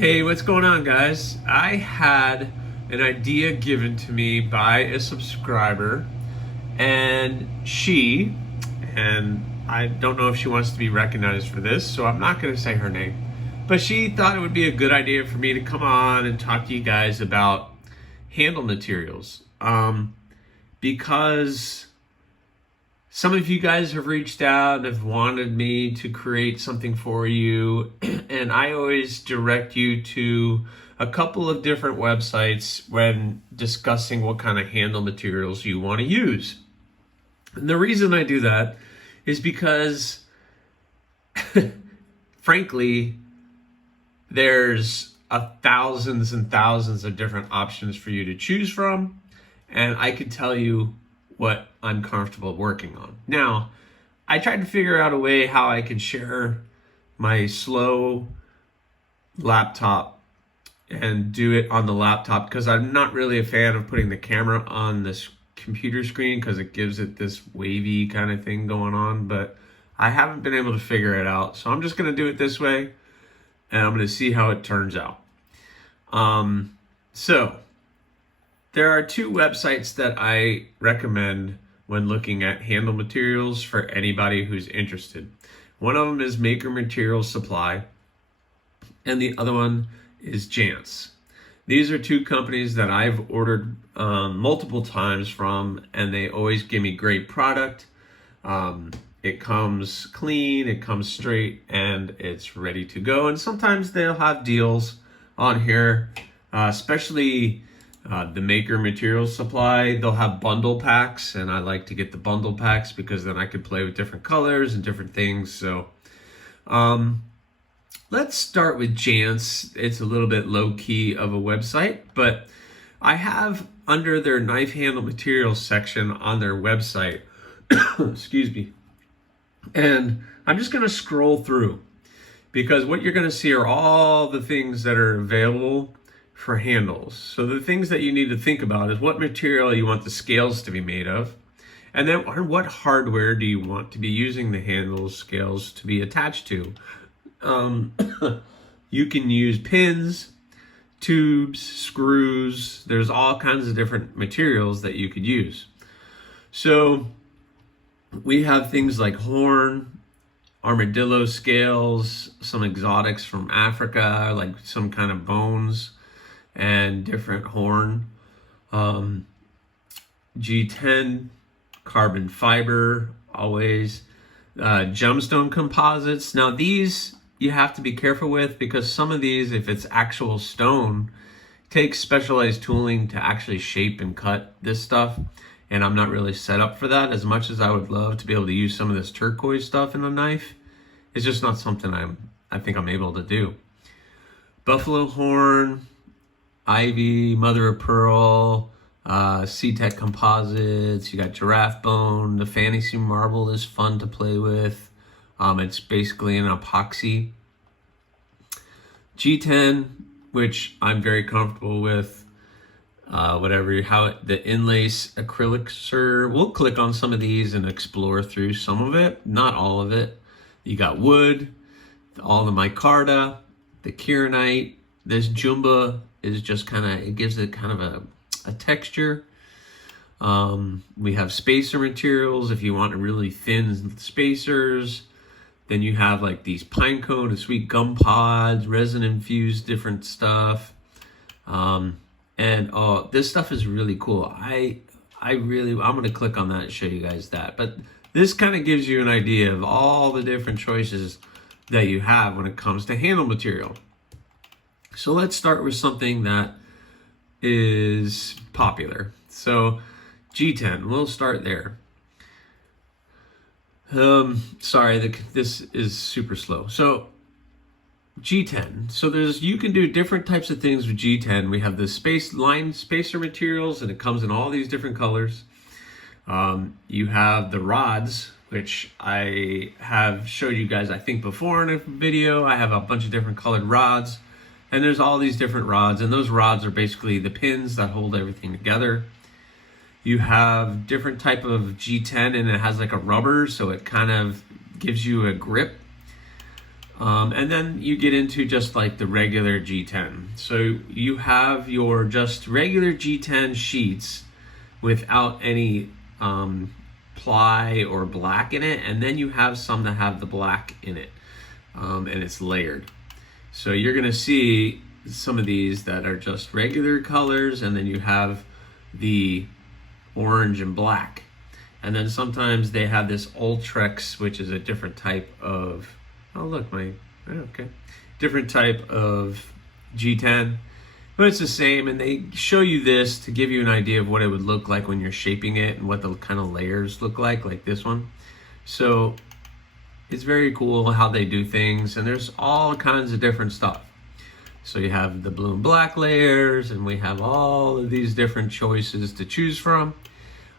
Hey, what's going on, guys? I had an idea given to me by a subscriber, and I don't know if she wants to be recognized for this, so I'm not going to say her name, but she thought it would be a good idea for me to come on and talk to you guys about handle materials. Because some of you guys have reached out and have wanted me to create something for you, and I always direct you to a couple of different websites when discussing what kind of handle materials you want to use. And the reason I do that is because, frankly, there's thousands and thousands of different options for you to choose from, and I could tell you what I'm comfortable working on. Now, I tried to figure out a way how I could share my slow laptop and do it on the laptop, because I'm not really a fan of putting the camera on this computer screen because it gives it this wavy kind of thing going on, but I haven't been able to figure it out. So I'm just going to do it this way, and I'm going to see how it turns out. So there are two websites that I recommend when looking at handle materials for anybody who's interested. One of them is Maker Materials Supply, and the other one is Jantz. These are two companies that I've ordered multiple times from, and they always give me great product. It comes clean, it comes straight, and it's ready to go. And sometimes they'll have deals on here, especially the Maker Materials Supply. They'll have bundle packs, and I like to get the bundle packs because then I can play with different colors and different things. So let's start with Jantz. It's a little bit low-key of a website, but I have under their knife handle materials section on their website, excuse me, and I'm just going to scroll through, because what you're going to see are all the things that are available for handles. So the things that you need to think about is what material you want the scales to be made of, and then what hardware do you want to be using the handles scales to be attached to. You can use pins, tubes, screws. There's all kinds of different materials that you could use. So we have things like horn, armadillo scales, some exotics from Africa, like some kind of bones and different horn. G10, carbon fiber, always. Gemstone composites. Now these you have to be careful with, because some of these, if it's actual stone, takes specialized tooling to actually shape and cut this stuff, and I'm not really set up for that. As much as I would love to be able to use some of this turquoise stuff in a knife, it's just not something I think I'm able to do. Buffalo horn, ivy, mother of pearl, C-Tech composites. You got giraffe bone. The fantasy marble is fun to play with. It's basically an epoxy. G10, which I'm very comfortable with. The inlace acrylics are. We'll click on some of these and explore through some of it, not all of it. You got wood, all the micarta, the kieranite. This jumba is just it gives it kind of a texture. We have spacer materials if you want really thin spacers. Then you have like these pine cone and sweet gum pods, resin infused different stuff. This stuff is really cool. I'm going to click on that and show you guys that. But this kind of gives you an idea of all the different choices that you have when it comes to handle material. So let's start with something that is popular. So G10, we'll start there. This is super slow. So G10. So you can do different types of things with G10. We have the spacer materials, and it comes in all these different colors. You have the rods, which I have showed you guys, I think, before in a video. I have a bunch of different colored rods, and there's all these different rods, and those rods are basically the pins that hold everything together. You have different type of G10, and it has like a rubber, so it kind of gives you a grip. And then you get into just like the regular G10. So you have your just regular G10 sheets without any ply or black in it, and then you have some that have the black in it, and it's layered. So you're gonna see some of these that are just regular colors, and then you have the orange and black. And then sometimes they have this Ultrex, which is a different type of, oh look, different type of G10, but it's the same. And they show you this to give you an idea of what it would look like when you're shaping it and what the kind of layers look like this one. So it's very cool how they do things, and there's all kinds of different stuff. So you have the blue and black layers, and we have all of these different choices to choose from.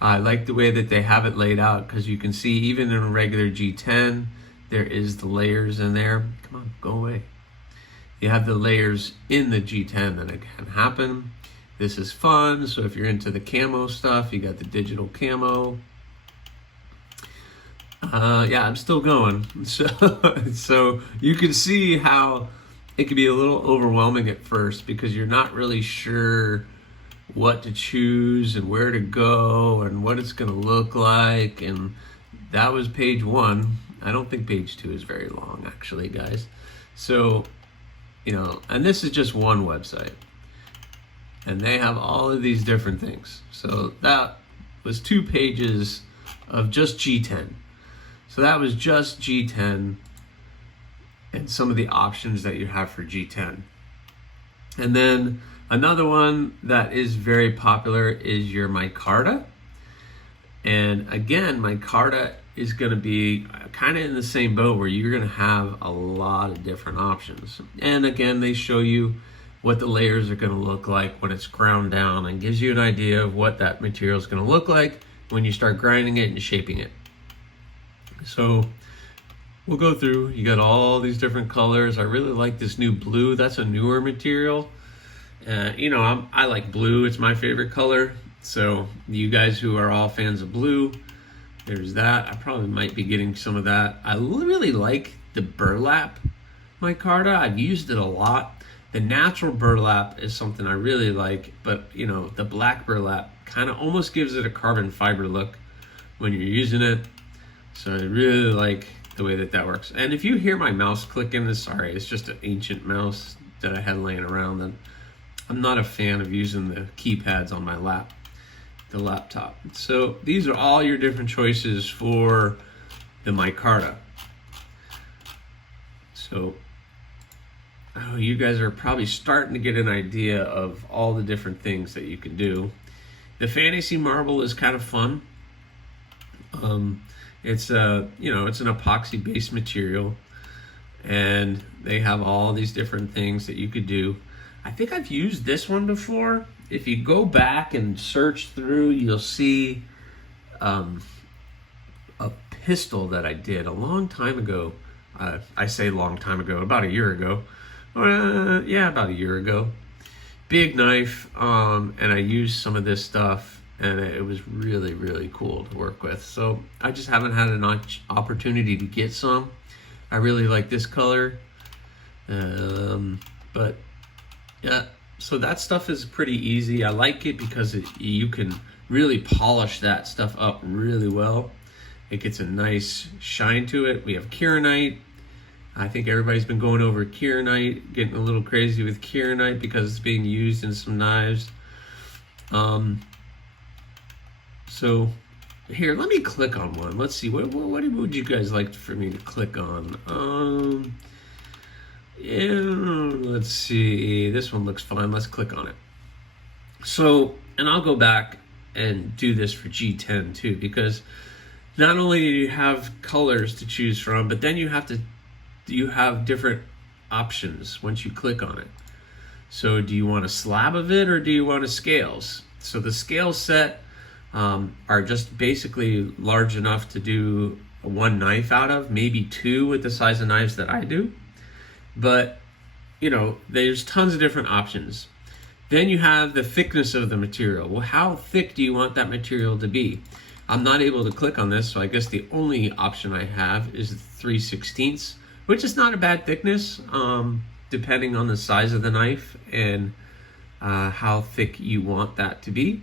I like the way that they have it laid out, because you can see even in a regular G10, there is the layers in there. Come on, go away. You have the layers in the G10 that it can happen. This is fun. So if you're into the camo stuff, you got the digital camo. Yeah, I'm still going. So you can see how it can be a little overwhelming at first, because you're not really sure what to choose and where to go and what it's going to look like. And that was page 1. I don't think page 2 is very long, actually, guys. So, and this is just one website, and they have all of these different things. So that was 2 pages of just G10. So that was just G10 and some of the options that you have for G10. And then another one that is very popular is your micarta. And again, micarta is going to be kind of in the same boat, where you're going to have a lot of different options. And again, they show you what the layers are going to look like when it's ground down, and gives you an idea of what that material is going to look like when you start grinding it and shaping it. So we'll go through. You got all these different colors. I really like this new blue. That's a newer material. I like blue. It's my favorite color. So you guys who are all fans of blue, there's that. I probably might be getting some of that. I really like the burlap micarta. I've used it a lot. The natural burlap is something I really like, but the black burlap kind of almost gives it a carbon fiber look when you're using it. So I really like the way that works. And if you hear my mouse clicking, sorry, it's just an ancient mouse that I had laying around. And I'm not a fan of using the keypads on my laptop. So these are all your different choices for the micarta. So you guys are probably starting to get an idea of all the different things that you can do. The fantasy marble is kind of fun. It's it's an epoxy based material, and they have all these different things that you could do. I think I've used this one before. If you go back and search through, you'll see a pistol that I did a long time ago. I say long time ago, about a year ago. About a year ago. Big knife, and I used some of this stuff, and it was really, really cool to work with. So I just haven't had an opportunity to get some. I really like this color. But yeah, so that stuff is pretty easy. I like it because you can really polish that stuff up really well. It gets a nice shine to it. We have kieranite. I think everybody's been going over kieranite, getting a little crazy with kieranite because it's being used in some knives. So here, let me click on one. Let's see, what would you guys like for me to click on? Let's see, this one looks fine. Let's click on it. So, and I'll go back and do this for G10 too, because not only do you have colors to choose from, but then you have different options once you click on it. So do you want a slab of it, or do you want a scales? So the scale set are just basically large enough to do one knife out of, maybe two with the size of knives that I do. But there's tons of different options. Then you have the thickness of the material. Well, how thick do you want that material to be? I'm not able to click on this, so I guess the only option I have is 3/16 which is not a bad thickness, depending on the size of the knife and how thick you want that to be.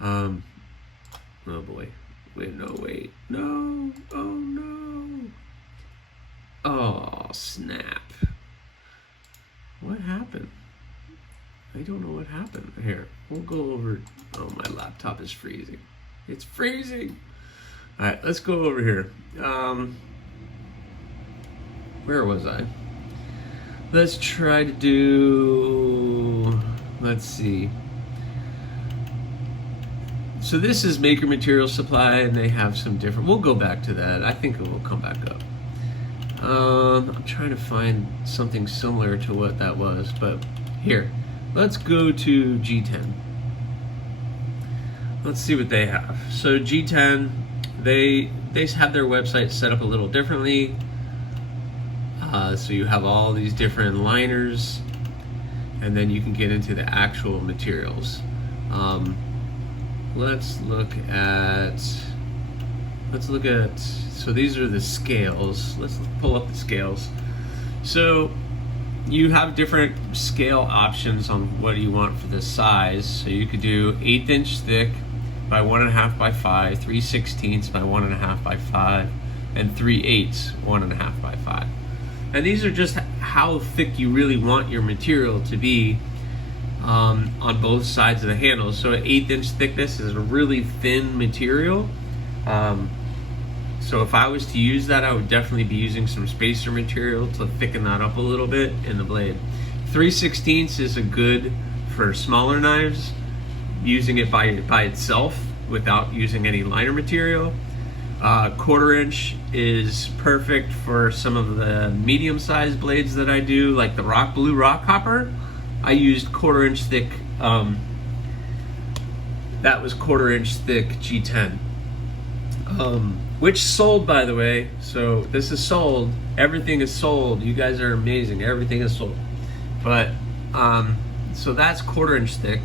Oh boy, wait, no, oh no, oh snap, what happened? I don't know what happened. Here, we'll go over. Oh, my laptop is freezing. It's freezing. All right, let's go over here. Where was I? Let's try to do, let's see. So this is Maker Material Supply, and they have some different, we'll go back to that. I think it will come back up. I'm trying to find something similar to what that was, but here. Let's go to G10. Let's see what they have. So G10, they have their website set up a little differently. So you have all these different liners, and then you can get into the actual materials. Let's look at, so these are the scales. Let's pull up the scales. So you have different scale options on what you want for the size. So you could do 1/8 inch thick by 1.5 by 5, 3/16 by 1.5 by 5, and 3/8 1.5 by 5. And these are just how thick you really want your material to be on both sides of the handle. So an 1/8 inch thickness is a really thin material. So if I was to use that, I would definitely be using some spacer material to thicken that up a little bit in the blade. 3/16 is a good for smaller knives, using it by itself without using any liner material. 1/4 inch is perfect for some of the medium-sized blades that I do, like the Blue Rock Hopper. I used 1/4 inch thick. That was 1/4 inch thick G10. Which sold, by the way. So this is sold. Everything is sold. You guys are amazing. Everything is sold. But so that's 1/4 inch thick,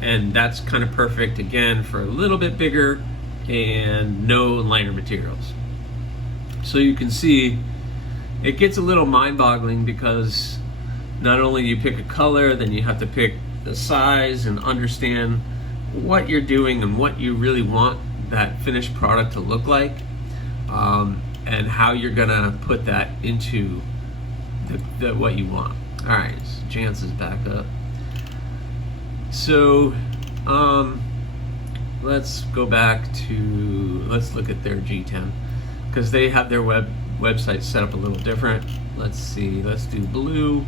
and that's kind of perfect again for a little bit bigger and no liner materials. So you can see it gets a little mind-boggling, because not only do you pick a color, then you have to pick the size and understand what you're doing and what you really want that finished product to look like, and how you're gonna put that into the what you want. All right, so Jance is back up. So let's go back to, let's look at their G10, because they have their website set up a little different. Let's see, let's do blue.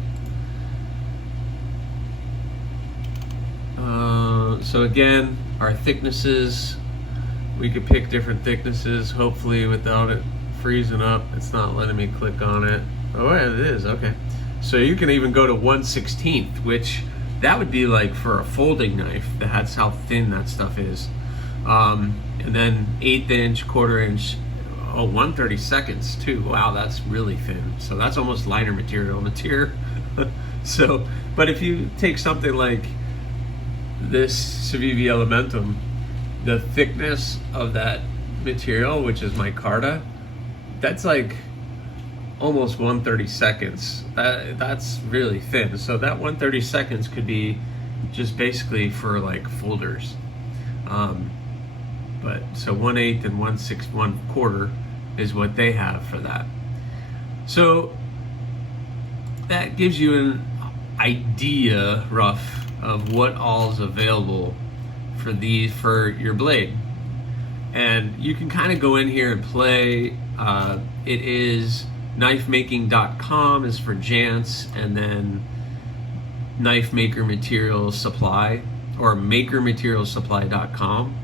So again, our thicknesses, we could pick different thicknesses, hopefully without it freezing up. It's not letting me click on it. Oh, yeah, it is, okay. So you can even go to 1/16, which that would be like for a folding knife. That's how thin that stuff is. And then 1/8 inch, 1/4 inch, 1/32 too. Wow, that's really thin. So that's almost liner material on the tier. So, but if you take something like this Civivi Elementum, the thickness of that material, which is micarta, that's like almost 1/32. That's really thin. So that 1/32 could be just basically for like folders. But so 1/8 and 1/4 is what they have for that. So that gives you an idea, rough, of what all is available for your blade. And you can kind of go in here and play. It is knifemaking.com is for Jance, and then Knife Maker Material Supply, or makermaterialsupply.com.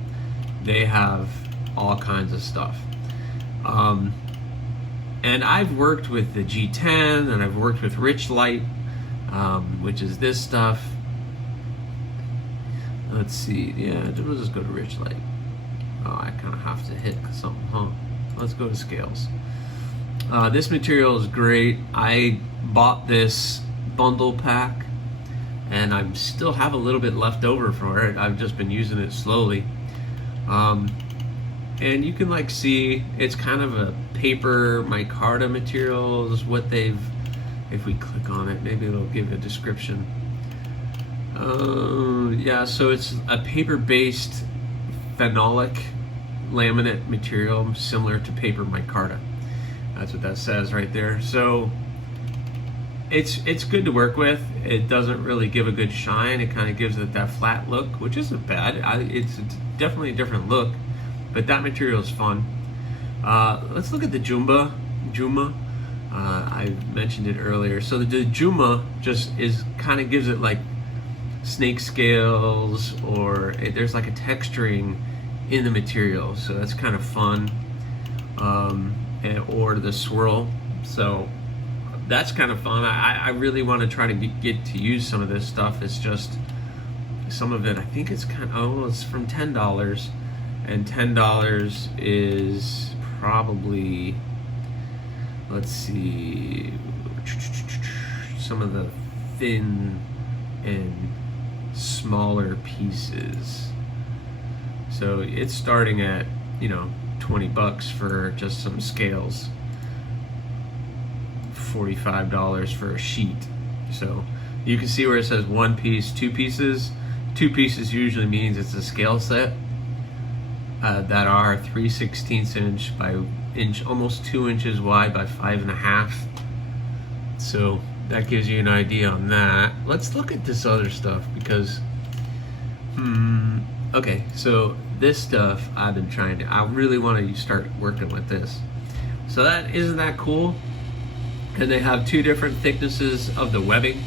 They have all kinds of stuff. And I've worked with the G10, and I've worked with Richlite, which is this stuff. Let's see, yeah, we'll just go to Richlite. Oh, I kind of have to hit something, huh? Let's go to scales. This material is great. I bought this bundle pack, and I still have a little bit left over for it. I've just been using it slowly. and you can like see it's kind of a paper micarta material is what they've, if we click on it, maybe it'll give a description. Yeah, so it's a paper-based phenolic laminate material similar to paper micarta. That's what that says right there. So it's good to work with. It doesn't really give a good shine. It kind of gives it that flat look, which isn't bad. It's definitely a different look, but that material is fun. Let's look at the Juma. I mentioned it earlier. So the Juma just kind of gives it like snake scales, or there's like a texturing in the material, so that's kind of fun. Or the swirl, so that's kind of fun. I really want to try to get to use some of this stuff. It's just some of it, I think it's it's from $10, and $10 is probably, let's see, some of the thin and smaller pieces. So it's starting at, $20 for just some scales, $45 for a sheet. So you can see where it says 1 piece, 2 pieces. 2 pieces usually means it's a scale set that are 3/16 inch by inch, almost 2 inches wide by 5.5. So that gives you an idea on that. Let's look at this other stuff because, okay, so this stuff I've been trying to, I really want to start working with this. So isn't that cool? And they have 2 different thicknesses of the webbing.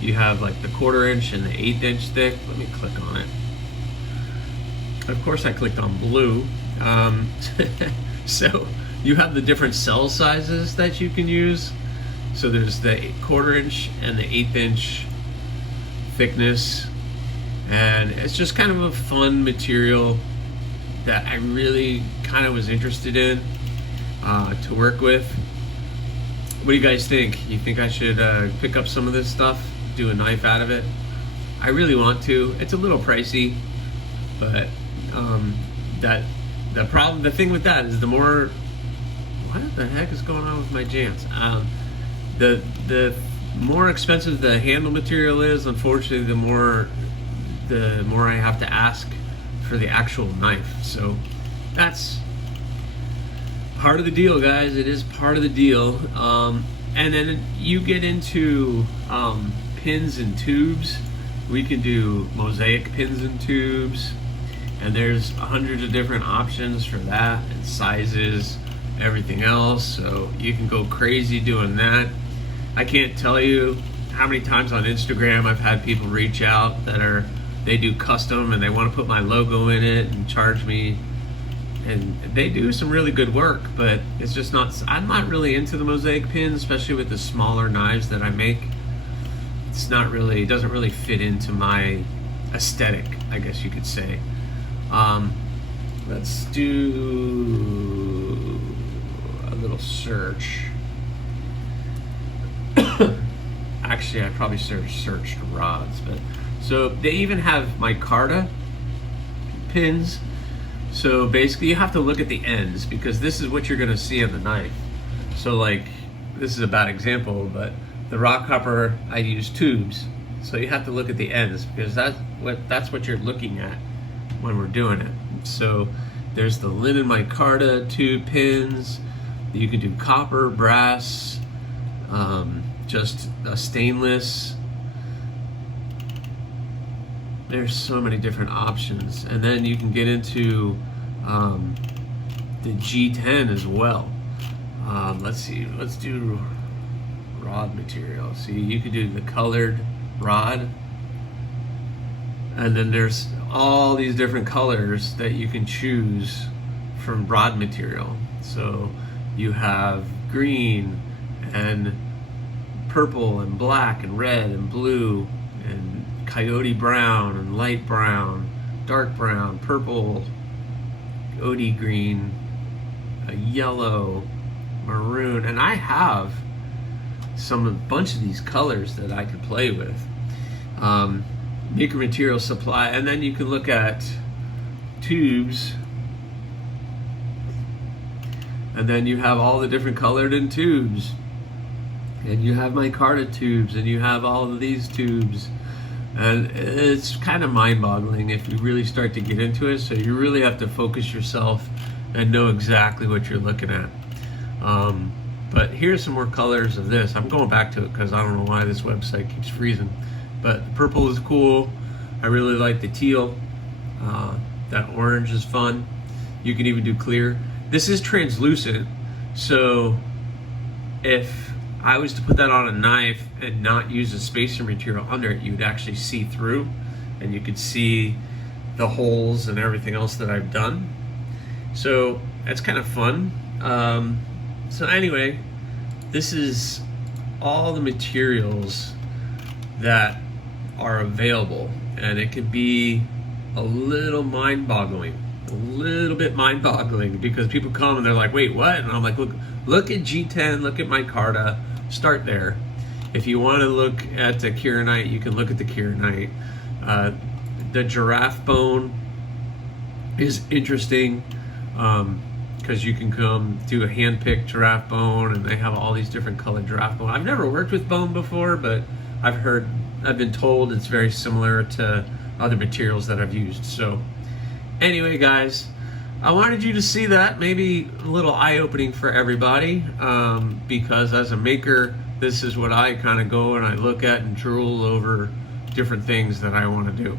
You have like the 1/4 inch and the 1/8 inch thick. Let me click on it. Of course I clicked on blue. So you have the different cell sizes that you can use. So there's the 1/4 inch and the 1/8 inch thickness. And it's just kind of a fun material that I really kind of was interested in to work with. What do you guys think? You think I should pick up some of this stuff, do a knife out of it? I really want to. It's a little pricey, but the thing with that is the more, what the heck is going on with my jams? The more expensive the handle material is, unfortunately, the more I have to ask for the actual knife. So that's part of the deal, guys. It is part of the deal. And then you get into pins and tubes. We can do mosaic pins and tubes, and there's hundreds of different options for that, and sizes, everything else. So you can go crazy doing that. I can't tell you how many times on Instagram I've had people reach out that they do custom and they want to put my logo in it and charge me, and they do some really good work, but it's just not, I'm not really into the mosaic pins, especially with the smaller knives that I make. It's not really, it doesn't really fit into my aesthetic, I guess you could say. Let's do a little search. Actually, I probably searched rods, but so they even have micarta pins. So basically you have to look at the ends, because this is what you're going to see on the knife. So like, this is a bad example, but the Rockhopper, I use tubes. So you have to look at the ends, because that's what you're looking at when we're doing it. So there's the linen micarta tube pins. You can do copper, brass, just a stainless. There's so many different options. And then you can get into the G10 as well. Let's see, let's do rod material. See, you could do the colored rod, and then there's all these different colors that you can choose from rod material. So you have green and purple and black and red and blue and coyote brown and light brown, dark brown, purple, coyote green, yellow, maroon, and I have a bunch of these colors that I could play with. Maker Material Supply, and then you can look at tubes. And then you have all the different colored in tubes. And you have micarta tubes, and you have all of these tubes. And it's kind of mind-boggling if you really start to get into it. So you really have to focus yourself and know exactly what you're looking at. But here's some more colors of this. I'm going back to it because I don't know why this website keeps freezing. But the purple is cool. I really like the teal. That orange is fun. You can even do clear. This is translucent, so if I was to put that on a knife and not use a spacer material under it, you'd actually see through, and you could see the holes and everything else that I've done. So that's kind of fun. So anyway, this is all the materials that are available, and it could be a little mind-boggling, because people come and they're like, wait, what? And I'm like, look at G10, look at micarta, start there. If you want to look at the kieranite, you can look at the kieranite. The giraffe bone is interesting, because you can come do a hand-picked giraffe bone, and they have all these different colored giraffe bone. I've never worked with bone before, but I've been told it's very similar to other materials that I've used. So anyway, guys, I wanted you to see that, maybe a little eye-opening for everybody, because as a maker, this is what I kind of go and I look at and drool over different things that I want to do.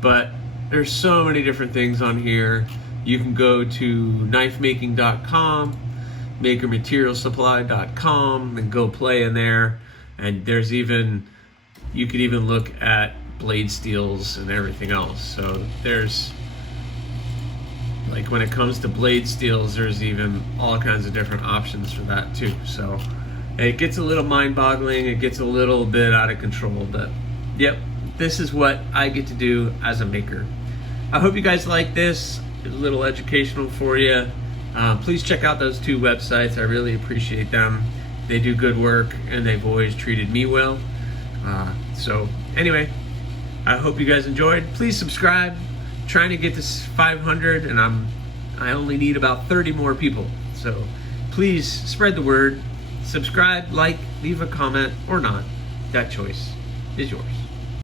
But there's so many different things on here. You can go to knifemaking.com, makermaterialsupply.com, and go play in there. And there's you could even look at blade steels and everything else. So there's, like, when it comes to blade steels, there's even all kinds of different options for that too. So it gets a little mind-boggling, it gets a little bit out of control, but yep, this is what I get to do as a maker. I hope you guys like this. It's a little educational for you. Please check out those two websites. I really appreciate them. They do good work, and they've always treated me well. So anyway, I hope you guys enjoyed. Please subscribe. I'm trying to get this 500, and I only need about 30 more people. So please spread the word. Subscribe, like, leave a comment, or not. That choice is yours.